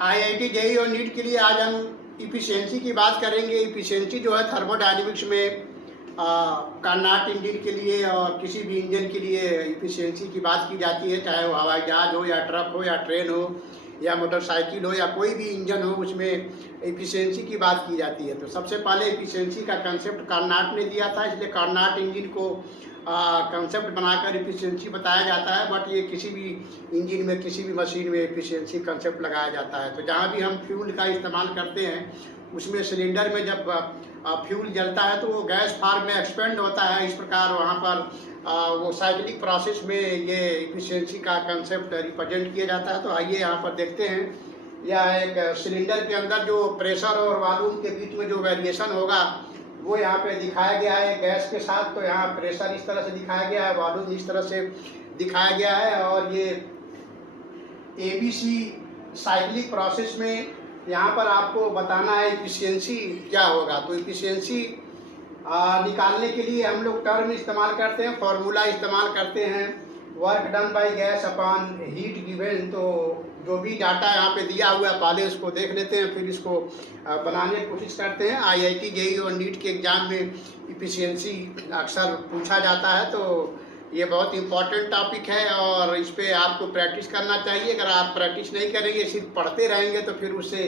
IIT JEE और NEET के लिए आज हम इफिशियंसी की बात करेंगे। इफिशियंसी जो है थर्मोडायनेमिक्स में कार्नोट इंजन के लिए और किसी भी इंजन के लिए इफिशियंसी की बात की जाती है, चाहे वो हवाई जहाज हो या ट्रक हो या ट्रेन हो या मोटरसाइकिल हो या कोई भी इंजन हो, उसमें इफिशियंसी की बात की जाती है। तो सबसे पहले इफिशियंसी का कंसेप्ट कार्नोट ने दिया था, इसलिए कार्नोट इंजन को कंसेप्ट बनाकर इफिशियंसी बताया जाता है। बट ये किसी भी इंजन में, किसी भी मशीन में इफिशियंसी कंसेप्ट लगाया जाता है। तो जहाँ भी हम फ्यूल का इस्तेमाल करते हैं उसमें सिलेंडर में जब फ्यूल जलता है तो वो गैस फार्म में एक्सपेंड होता है। इस प्रकार वहाँ पर वो साइक्लिक प्रोसेस में ये इफिशियंसी का कंसेप्ट रिप्रेजेंट किया जाता है। तो आइए यहाँ पर देखते हैं। यह एक सिलेंडर के अंदर जो प्रेशर और वॉल्यूम के बीच में जो वेरिएशन होगा वो यहाँ पे दिखाया गया है गैस के साथ। तो यहाँ प्रेशर इस तरह से दिखाया गया है, वॉल्यूम इस तरह से दिखाया गया है। और ये एबीसी साइक्लिक प्रोसेस में यहाँ पर आपको बताना है इफिशियंसी क्या होगा। तो इफिशियंसी निकालने के लिए हम लोग टर्म इस्तेमाल करते हैं, फॉर्मूला इस्तेमाल करते हैं, work done by gas upon heat given. तो जो भी डाटा यहाँ पे दिया हुआ है पहले इसको देख लेते हैं, फिर इसको बनाने की कोशिश करते हैं। आईआईटी जेईई और नीट के एग्जाम में इफिशियंसी अक्सर पूछा जाता है, तो ये बहुत इंपॉर्टेंट टॉपिक है और इस पर आपको प्रैक्टिस करना चाहिए। अगर आप प्रैक्टिस नहीं करेंगे, सिर्फ पढ़ते रहेंगे, तो फिर उससे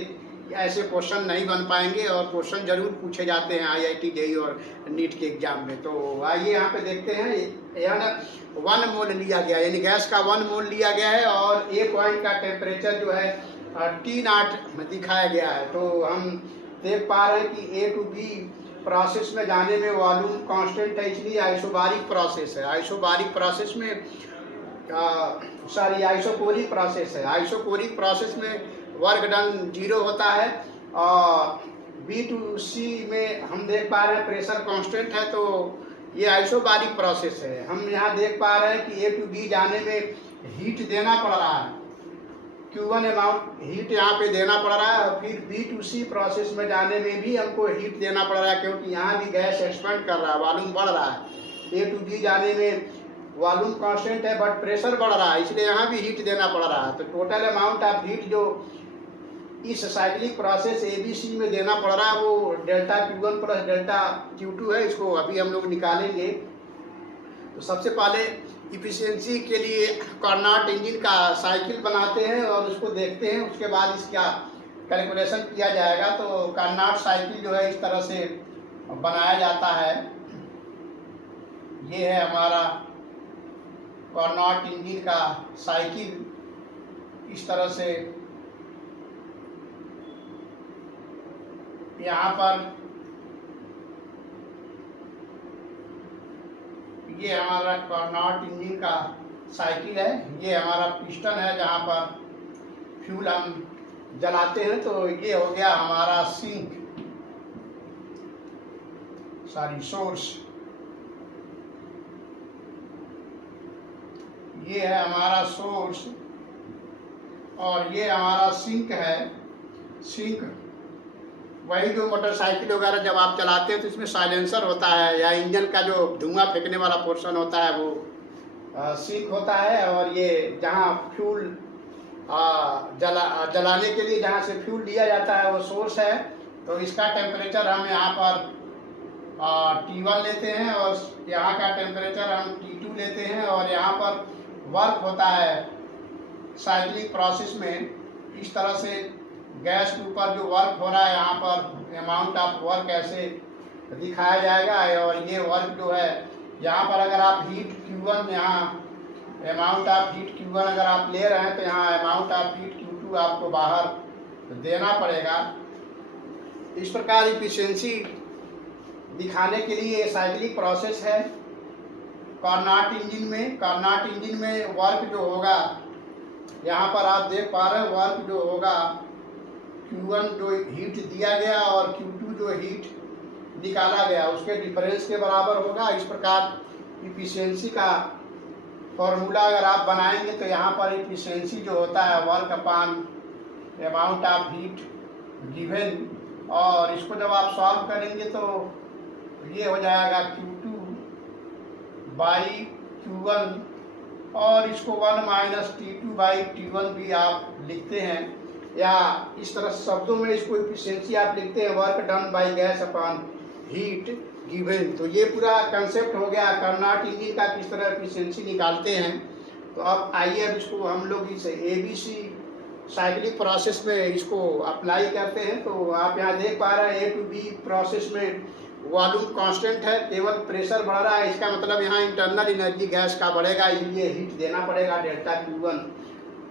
ऐसे क्वेश्चन नहीं बन पाएंगे। और क्वेश्चन जरूर पूछे जाते हैं आईआईटी जेईई और नीट के एग्जाम में। तो आइए यहाँ पे देखते हैं। यानी 1 मोल लिया गया, यानी गैस का 1 मोल लिया गया है और एक पॉइंट का टेम्परेचर जो है T0 में दिखाया गया है। तो हम देख पा रहे हैं कि A टू B प्रोसेस में जाने में वॉल्यूम कांस्टेंट है, इसलिए आइसोबारिक प्रोसेस है। आइसोबारिक प्रोसेस में आइसोकोरिक प्रोसेस है। आइसोकोरिक प्रोसेस में वर्क डन 0 होता है और B टू C में हम देख पा रहे हैं प्रेशर कांस्टेंट है। तो ये आइसोबारिक प्रोसेस है। हम यहाँ देख पा रहे हैं कि A टू B जाने में हीट देना पड़ रहा है, Q1 अमाउंट हीट यहाँ पे देना पड़ रहा है। और फिर B टू C प्रोसेस में जाने में भी हमको हीट देना पड़ रहा है, क्योंकि यहाँ भी गैस एक्सपेंड कर रहा है, वॉल्यूम बढ़ रहा है। A टू B जाने में वॉल्यूम कांस्टेंट है बट प्रेशर बढ़ रहा है, इसलिए यहाँ भी हीट देना पड़ रहा है। तो टोटल अमाउंट ऑफ हीट जो इस साइक्लिक प्रोसेस ABC में देना पड़ रहा है वो delta Q1 plus delta Q2 है। इसको अभी हम लोग निकालेंगे। तो सबसे पहले इफिशियंसी के लिए कार्नोट इंजन का साइकिल बनाते हैं और उसको देखते हैं, उसके बाद इसका कैलकुलेशन किया जाएगा। तो कार्नोट साइकिल जो है इस तरह से बनाया जाता है। ये है हमारा कार्नोट इंजन का साइकिल। इस तरह से यहाँ पर ये हमारा कार्नोट इंजन का साइकिल है। ये हमारा पिस्टन है जहाँ पर फ्यूल हम जलाते हैं। तो ये हो गया हमारा सोर्स। ये है हमारा सोर्स और ये हमारा सिंक है। सिंक वही जो मोटरसाइकिल वगैरह जब आप चलाते हैं तो इसमें साइलेंसर होता है या इंजन का जो धुआं फेंकने वाला पोर्शन होता है वो सिंक होता है। और ये जहाँ फ्यूल जलाने के लिए जहाँ से फ्यूल लिया जाता है वो सोर्स है। तो इसका टेम्परेचर हम यहाँ पर T1 लेते हैं और यहाँ का टेम्परेचर हम T2 लेते हैं। और यहाँ पर वर्क होता है साइक्लिक प्रोसेस में। इस तरह से गैस के ऊपर जो वर्क हो रहा है यहाँ पर अमाउंट ऑफ वर्क ऐसे दिखाया जाएगा। और ये वर्क जो है यहाँ पर अगर आप हीट Q1 यहाँ अमाउंट ऑफ हीट Q1 अगर आप ले रहे हैं तो यहाँ अमाउंट ऑफ हीट Q2 आपको बाहर देना पड़ेगा। इस प्रकार इफिशियंसी दिखाने के लिए ये साइक्लिक प्रोसेस है। कार्नोट इंजन में वर्क जो होगा यहाँ पर आप देख पा रहे हैं, वर्क जो होगा Q1 जो हीट दिया गया और Q2 जो हीट निकाला गया उसके डिफरेंस के बराबर होगा। इस प्रकार इफिशियंसी का फॉर्मूला अगर आप बनाएंगे तो यहाँ पर इफिशियंसी जो होता है work upon amount of heat given. और इसको जब आप सॉल्व करेंगे तो ये हो जाएगा Q2 बाई Q1 और इसको 1 माइनस T2 बाई T1 भी आप लिखते हैं। या इस तरह शब्दों में इसको एफिशिएंसी आप लिखते हैं work done by gas upon heat given. तो ये पूरा कंसेप्ट हो गया कार्नोट इंजन का, किस तरह एफिशिएंसी निकालते हैं। तो अब आइए अब इसको हम लोग इस ABC साइक्लिक प्रोसेस में इसको अप्लाई करते हैं। तो आप यहाँ देख पा रहे हैं A to B प्रोसेस में वॉल्यूम कांस्टेंट है, केवल प्रेशर बढ़ रहा है। इसका मतलब यहाँ इंटरनल एनर्जी गैस का बढ़ेगा, इसलिए हीट देना पड़ेगा डेल्टा Q1।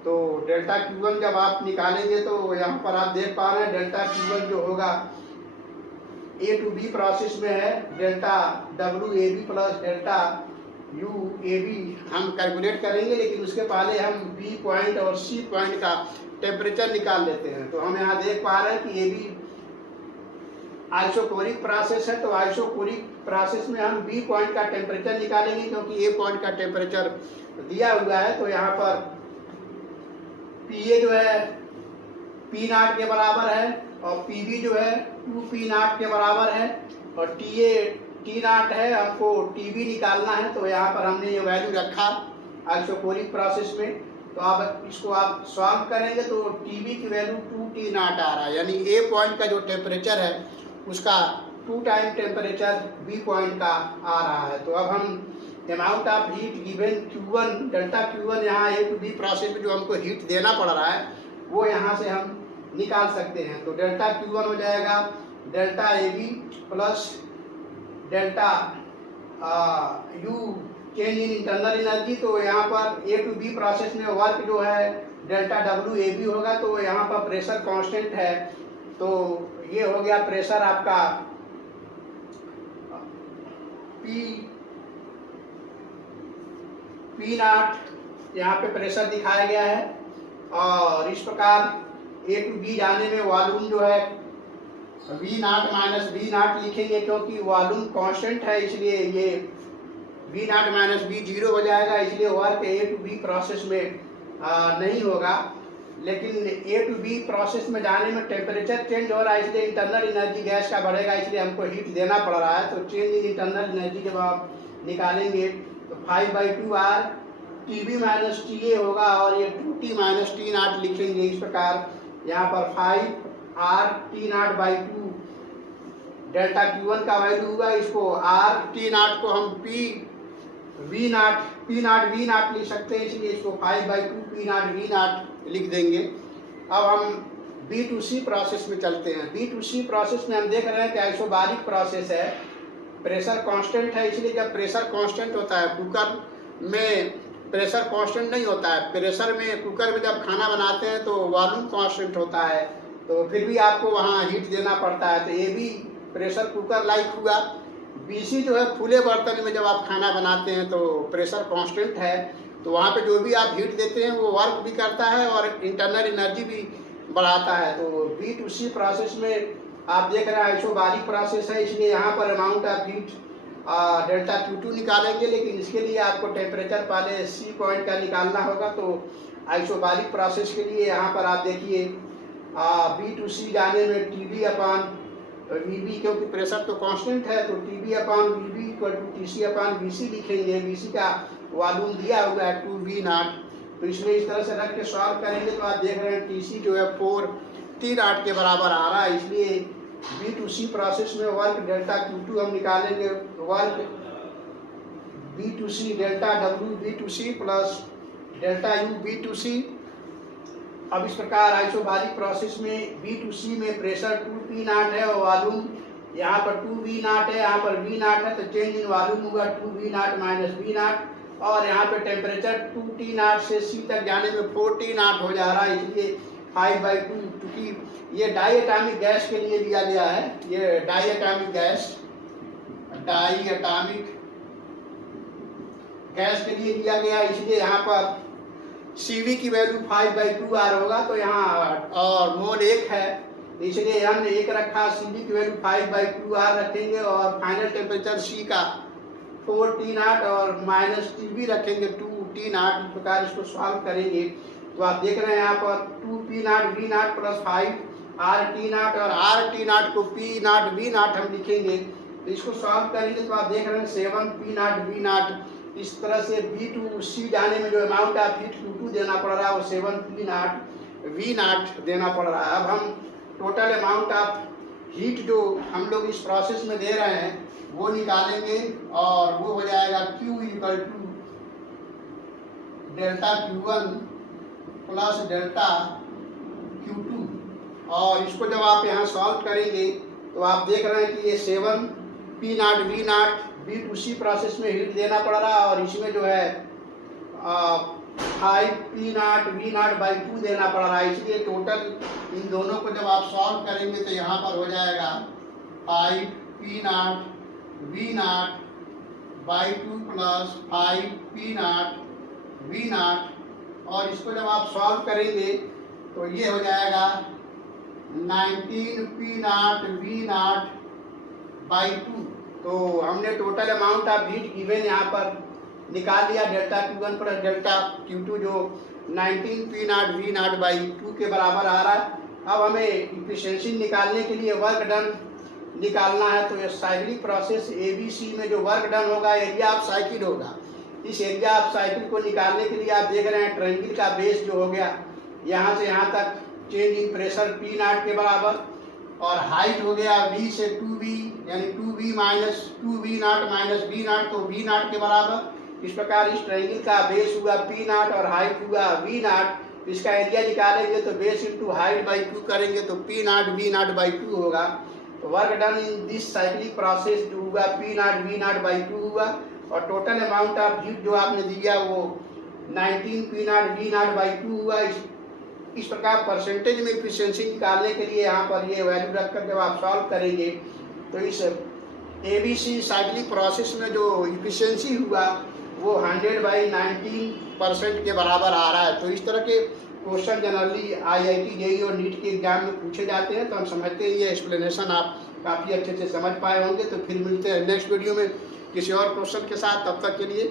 तो डेल्टा Q1 जब आप निकालेंगे तो यहाँ पर आप देख पा रहे हैं डेल्टा Q1 जो होगा A to B प्रोसेस में है delta WAB plus delta UAB हम कैलकुलेट करेंगे, लेकिन उसके पहले हम B पॉइंट और C पॉइंट का टेम्परेचर निकाल लेते हैं। तो हम यहाँ देख पा रहे हैं कि AB आइसोकोरिक प्रोसेस है, तो आइसोकोरिक प्रोसेस में हम B पॉइंट का टेम्परेचर निकालेंगे, क्योंकि A पॉइंट का टेम्परेचर दिया हुआ है। तो यहाँ पर PA जो है P0 के बराबर है और PB जो है 2P0 के बराबर है और TA T0 है, हमको TB निकालना है। तो यहाँ पर हमने ये वैल्यू रखा आइसोकोरिक प्रोसेस में। तो आप इसको आप सॉल्व करेंगे तो TB की वैल्यू 2T0 आ रहा है, यानी A पॉइंट का जो टेम्परेचर है उसका 2 टाइम टेम्परेचर B पॉइंट का आ रहा है। तो अब हम amount of heat given Q1 delta Q1 यहाँ A to B प्रोसेस में जो हमको हीट देना पड़ रहा है वो यहाँ से हम निकाल सकते हैं। तो डेल्टा Q1 हो जाएगा delta AB plus delta U change in internal energy. तो यहाँ पर A to B प्रोसेस में वर्क जो है डेल्टा WAB होगा। तो यहाँ पर प्रेशर कांस्टेंट है, तो ये हो गया प्रेशर आपका P0 यहाँ पे प्रेशर दिखाया गया है। और इस प्रकार A to B जाने में वॉल्यूम जो है V0 माइनस V0 लिखेंगे, क्योंकि वॉल्यूम कांस्टेंट है, इसलिए ये V0 माइनस V 0 हो जाएगा, इसलिए work A to B process में नहीं होगा। लेकिन A to B प्रोसेस में जाने में टेम्परेचर चेंज हो रहा है, इसलिए इंटरनल एनर्जी गैस का बढ़ेगा, इसलिए हमको हीट देना पड़ रहा है। तो चेंज इन इंटरनल एनर्जी जब आप निकालेंगे तो 5/2R TB माइनस TA होगा और ये 2T माइनस T0 लिखेंगे। इस प्रकार यहाँ पर 5R T0/2 डेल्टा Q1 का वैल्यू होगा। इसको R T0 को हम P0 V0 लिख सकते हैं, इसलिए इसको 5/2 P0 V0 लिख देंगे। अब हम B to C प्रोसेस में चलते हैं। B to C प्रोसेस में हम देख रहे हैं कि आइसोबारिक प्रोसेस है, प्रेशर कांस्टेंट है, इसलिए जब प्रेशर कांस्टेंट होता है, कुकर में प्रेशर कांस्टेंट नहीं होता है। प्रेशर में कुकर में जब खाना बनाते हैं तो वॉल्यूम कांस्टेंट होता है, तो फिर भी आपको वहाँ हीट देना पड़ता है। तो AB प्रेशर कुकर लाइक हुआ। BC जो है खुले बर्तन में जब आप खाना बनाते हैं तो प्रेशर कांस्टेंट है, तो वहाँ पे जो भी आप हीट देते हैं वो वर्क भी करता है और इंटरनल एनर्जी भी बढ़ाता है। तो B to C प्रोसेस में आप देख रहे हैं आइसोबारिक प्रोसेस है, इसलिए यहाँ पर amount of heat delta Q2 निकालेंगे, लेकिन इसके लिए आपको टेम्परेचर पहले C पॉइंट का निकालना होगा। तो आइसोबारिक प्रोसेस के लिए यहाँ पर आप देखिए B to C जाने में TB अपॉन VB, क्योंकि प्रेशर तो कांस्टेंट है, तो TB upon VB equal to TC upon VC लिखेंगे। VC का वॉल्यूम दिया हुआ है 2V0, तो इसलिए इस तरह से रख के सॉल्व करेंगे तो आप देख रहे हैं TC जो है 4T0 के बराबर आ रहा है। इसलिए B to C प्रोसेस में वर्क डेल्टा Q2 हम निकालेंगे, work B to C delta W B to C plus delta U B to C। अब इस प्रकार आइसोबारिक प्रोसेस में B to C में प्रेशर 2P0 है और वॉल्यूम यहाँ पर 2V0 है, यहाँ पर V0 है, तो चेंज इन वॉल्यूम होगा 2V0 माइनस V0। और यहाँ पे टेम्परेचर 2T0 से C तक जाने में 4T0 हो जा रहा है, इसलिए 5/2, क्योंकि ये डाईएटॉमिक गैस के लिए दिया गया है। ये डाईएटॉमिक गैस के लिए दिया गया, इसलिए यहाँ पर CV की वैल्यू 5/2R होगा। तो यहाँ और मोल 1 है, इसलिए हमने 1 रखा। CV की वैल्यू 5/2R रखेंगे और फाइनल टेम्परेचर C का 4T0 और माइनस TB रखेंगे 2T0। इस प्रकार इसको सॉल्व करेंगे तो आप देख रहे हैं यहाँ पर 2P0 V0 plus 5R T0 और R T0 को P0 V0 हम लिखेंगे। तो इसको सॉल्व करेंगे तो आप देख रहे हैं 7P0 V0। इस तरह से B to C जाने में जो अमाउंट ऑफ हीट Q2 देना पड़ रहा है वो 7P0 वी नॉट देना पड़ रहा है। अब हम टोटल अमाउंट ऑफ हीट जो हम लोग इस प्रोसेस में दे रहे हैं वो निकालेंगे और वो हो जाएगा Q equal to delta Q1 plus delta Q2। और इसको जब आप यहाँ सॉल्व करेंगे तो आप देख रहे हैं कि ये 7 P not V not B2C process में हीट देना पड़ रहा है और इसमें जो है 5 P not V not by 2 देना पड़ रहा है। इसलिए टोटल इन दोनों को जब आप सॉल्व करेंगे तो यहाँ पर हो जाएगा 5 P not V not by 2 plus 5 P not V not, और इसको जब आप सॉल्व करेंगे तो ये हो जाएगा 19 P not V not by 2। तो हमने total amount of heat given यहाँ पर निकाल लिया, delta Q1 plus delta Q2 जो 19 P not V not by 2 के बराबर आ रहा है। अब हमें इफिशिएंसी निकालने के लिए वर्क डन निकालना है। तो ये साइक्लिक प्रोसेस ABC में जो वर्क डन होगा एरिया ऑफ साइकिल होगा। इस एरिया ऑफ साइकिल को निकालने के लिए आप देख रहे हैं ट्रायंगल का बेस जो हो गया यहाँ से यहाँ तक change in pressure P not के बराबर, और हाइट हो गया V से 2V यानी 2V minus 2V not minus V not, तो V नॉट के बराबर। इस प्रकार इस ट्रायंगल का बेस हुआ P नॉट और हाइट हुआ V नॉट। इसका एरिया निकालेंगे तो बेस इंटू हाइट बाई 2 करेंगे तो P not V not by 2 होगा। तो work done in this cyclic process जो हुआ P not V not by 2 हुआ, और टोटल अमाउंट ऑफ हीट जो आपने दिया वो 19 P not V not by 2 हुआ। इस प्रकार परसेंटेज में इफिशिएंसी निकालने के लिए यहाँ पर ये वैल्यू रखकर जब आप सॉल्व करेंगे तो इस ABC साइक्लिक प्रोसेस में जो इफिशिएंसी हुआ वो 100/19% के बराबर आ रहा है। तो इस तरह के क्वेश्चन जनरली IIT JEE और नीट के एग्जाम में पूछे जाते हैं। तो हम समझते हैं ये एक्सप्लेनेशन आप काफ़ी अच्छे से समझ पाए होंगे। तो फिर मिलते हैं नेक्स्ट वीडियो में किसी और क्वेश्चन के साथ। तब तक के लिए